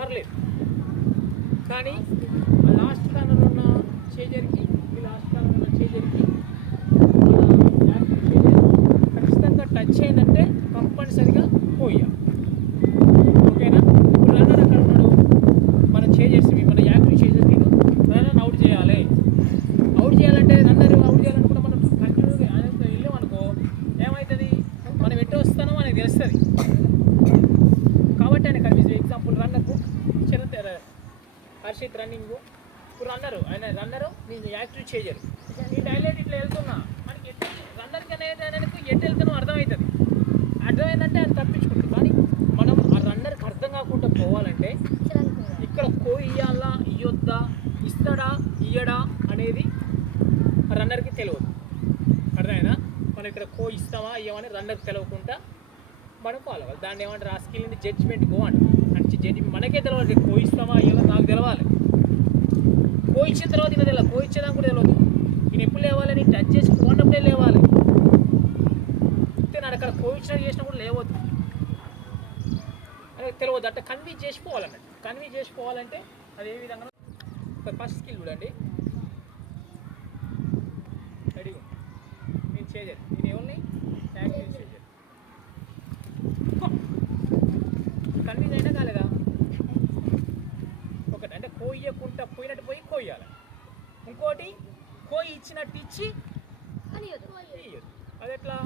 పర్లేదు. కానీ ఆ లాస్ట్ కాలంలో ఉన్న చేజర్కి ఈ లాస్ట్ కాలంలో ఉన్న చేజర్కి ఖచ్చితంగా టచ్ అయిందంటే కంపల్సరిగా పోయాం. ఓకేనా? ఇప్పుడు రన్నర్ అక్కడ ఉన్నాడు, మనం చేసి మన యాక్టివ్ చేసేసి రన్నర్ అవుట్ చేయాలి. అవుట్ చేయాలంటే రన్నర్ అవుట్ చేయాలనుకుంటే మనం కంటిన్యూగా ఆయనతో వెళ్ళామనుకో ఏమవుతుంది, మనం ఎటు వస్తానో మనకి తెలుస్తుంది. కాబట్టి ఆయన కనిపిస్తుంది. ఎగ్జాంపుల్ రన్నర్కు చిన్న హర్షిత్ రన్నింగ్ రన్నరు నేను యాక్టివ్ చేయరు. ఈ డైలైట్ ఇట్లా వెళ్తున్నా మనకి ఎటు రన్నర్కి అనేది ఆయనకు ఎటు వెళ్తానో అర్థమవుతుంది. అర్థమైందంటే ఆయన తప్పించుకుంటుంది. కానీ మనం ఆ రన్నర్కి అర్థం కాకుండా పోవాలంటే ఇక్కడ ఇయ్యాలా ఇయ్యొద్దా, ఇస్తాడా ఇయ్యడా అనేది రన్నర్కి తెలియదు. అర్థమైనా? మనం ఇక్కడ ఇస్తామా ఇయ్యమని రన్నర్కి తెలియకుండా మనం ఫాలో అవ్వాలి. దాన్ని ఏమంటారు, ఆ స్కిల్ని జడ్జ్మెంట్ అంటారు. అంటే జడ్జి మనకే తెలియాలి, ఇస్తామా ఇయ్యాలో నాకు తెలవాలి. ఇచ్చిన తర్వాత ఈయన తెలియదు, ఇచ్చేదాకా కూడా తెలియదు. ఈయన ఎప్పుడు లేవాలి, నేను టచ్ చేసి పోనప్పుడే లేవాలి. నాడు అక్కడ ఇచ్చినట్టు చేసినా కూడా లేవద్దు అనేది తెలియదు. అంటే కన్విన్స్ చేసిపోవాలన్నట్టు. కన్విన్స్ చేసిపోవాలంటే అది ఏ విధంగా ఫస్ట్ స్కిల్ చూడండి. రెడీగా నేను చేయలేదు, నేను ఎవరిని యాక్టివ్ చేయలేదు. కన్విన్స్ అయినా కాలేదా? ఒకటి అంటే ఇవ్వకుండా పోయినట్టు పోయి ఇవ్వాలి. ఇంకోటి ఇచ్చినట్టు ఇచ్చి ఇయ్యదు. అది ఎట్లా?